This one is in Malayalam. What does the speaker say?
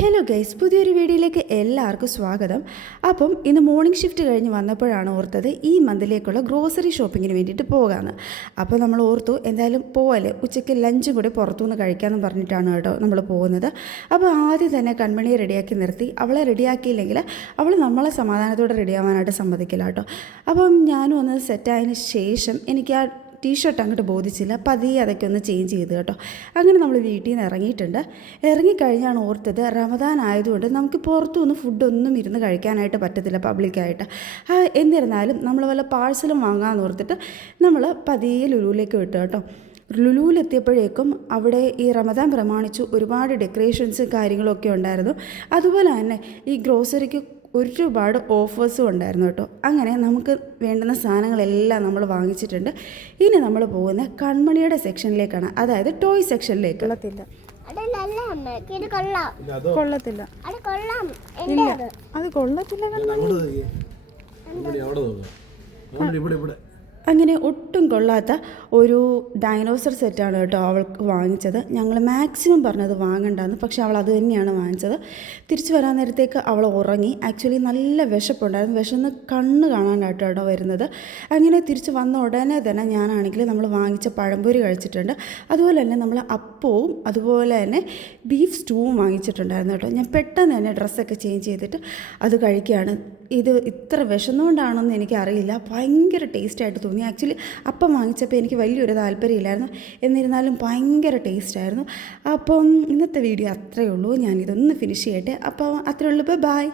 ഹലോ ഗൈസ്, പുതിയൊരു വീഡിയോയിലേക്ക് എല്ലാവർക്കും സ്വാഗതം. അപ്പം ഇന്ന് മോർണിംഗ് ഷിഫ്റ്റ് കഴിഞ്ഞ് വന്നപ്പോഴാണ് ഓർത്തത് ഈ മന്തിലേക്കുള്ള ഗ്രോസറി ഷോപ്പിങ്ങിന് വേണ്ടിയിട്ട് പോകാമെന്ന്. അപ്പോൾ നമ്മൾ ഓർത്തു എന്തായാലും പോവല്ലേ, ഉച്ചയ്ക്ക് ലഞ്ചും കൂടി പുറത്തുനിന്ന് കഴിക്കാമെന്ന് പറഞ്ഞിട്ടാണ് കേട്ടോ നമ്മൾ പോകുന്നത്. അപ്പോൾ ആദ്യം തന്നെ കൺമണിയെ റെഡിയാക്കി നിർത്തി. അവളെ റെഡിയാക്കിയില്ലെങ്കിൽ അവൾ നമ്മളെ സമാധാനത്തോടെ റെഡിയാവാനായിട്ട് സമ്മതിക്കില്ല കേട്ടോ. അപ്പം ഞാനും ഒന്ന് സെറ്റായതിന് ശേഷം എനിക്ക് ആ ടീഷർട്ട് അങ്ങോട്ട് ബോധിച്ചില്ല, പതിയെ അതൊക്കെ ഒന്ന് ചേഞ്ച് ചെയ്തു കേട്ടോ. അങ്ങനെ നമ്മൾ വീട്ടിൽ നിന്ന് ഇറങ്ങിയിട്ടുണ്ട്. ഇറങ്ങിക്കഴിഞ്ഞാണ് ഓർത്തത് റമദാൻ ആയതുകൊണ്ട് നമുക്ക് പുറത്തുനിന്ന് ഫുഡൊന്നും ഇരുന്ന് കഴിക്കാനായിട്ട് പറ്റത്തില്ല പബ്ലിക്കായിട്ട്. എന്നിരുന്നാലും നമ്മൾ വല്ല പാഴ്സലും വാങ്ങാമെന്ന് ഓർത്തിട്ട് നമ്മൾ പതിയെ ലുലുവിലേക്ക് വിട്ടു കേട്ടോ. ലുലുവിലെത്തിയപ്പോഴേക്കും അവിടെ ഈ റമദാൻ പ്രമാണിച്ച് ഒരുപാട് ഡെക്കറേഷൻസും കാര്യങ്ങളൊക്കെ ഉണ്ടായിരുന്നു. അതുപോലെ തന്നെ ഈ ഗ്രോസറിക്ക് ഒരുപാട് ഓഫേഴ്സും ഉണ്ടായിരുന്നു കേട്ടോ. അങ്ങനെ നമുക്ക് വേണ്ടുന്ന സാധനങ്ങളെല്ലാം നമ്മൾ വാങ്ങിച്ചിട്ടുണ്ട്. ഇനി നമ്മൾ പോകുന്ന കൺമണിയുടെ സെക്ഷനിലേക്കാണ്, അതായത് ടോയ് സെക്ഷനിലേക്ക്. കൊള്ളത്തില്ല, അത് കൊള്ളത്തില്ല. അങ്ങനെ ഒട്ടും കൊള്ളാത്ത ഒരു ഡൈനോസർ സെറ്റാണ് കേട്ടോ അവൾക്ക് വാങ്ങിച്ചത്. ഞങ്ങൾ മാക്സിമം പറഞ്ഞത് വാങ്ങണ്ടെന്ന്, പക്ഷെ അവൾ അത് തന്നെയാണ് വാങ്ങിച്ചത്. തിരിച്ചു വരാൻ നേരത്തേക്ക് അവൾ ഉറങ്ങി. ആക്ച്വലി നല്ല വിശപ്പുണ്ടായിരുന്നു, വിശന്ന് കണ്ണ് കാണാനായിട്ട് കേട്ടോ വരുന്നത്. അങ്ങനെ തിരിച്ച് വന്ന ഉടനെ തന്നെ ഞാനാണെങ്കിൽ നമ്മൾ വാങ്ങിച്ച പഴംപൊരി കഴിച്ചിട്ടുണ്ട്. അതുപോലെ തന്നെ നമ്മൾ അപ്പവും അതുപോലെ തന്നെ ബീഫ് സ്റ്റൂവും വാങ്ങിച്ചിട്ടുണ്ടായിരുന്നു കേട്ടോ. ഞാൻ പെട്ടെന്ന് തന്നെ ഡ്രസ്സൊക്കെ ചേഞ്ച് ചെയ്തിട്ട് അത് കഴിക്കുകയാണ്. ഇത് ഇത്ര വിശന്നുകൊണ്ടാണെന്ന് എനിക്കറിയില്ല, ഭയങ്കര ടേസ്റ്റായിട്ട് തോന്നി. ആക്ച്വലി അപ്പം വാങ്ങിച്ചപ്പോൾ എനിക്ക് വലിയൊരു താല്പര്യമില്ലായിരുന്നു, എന്നിരുന്നാലും ഭയങ്കര ടേസ്റ്റായിരുന്നു. അപ്പം ഇന്നത്തെ വീഡിയോ അത്രയേ ഉള്ളൂ. ഞാനിതൊന്ന് ഫിനിഷ് ചെയ്യട്ടെ. അപ്പോൾ അത്രയേ ഉള്ളൂ. ബൈ.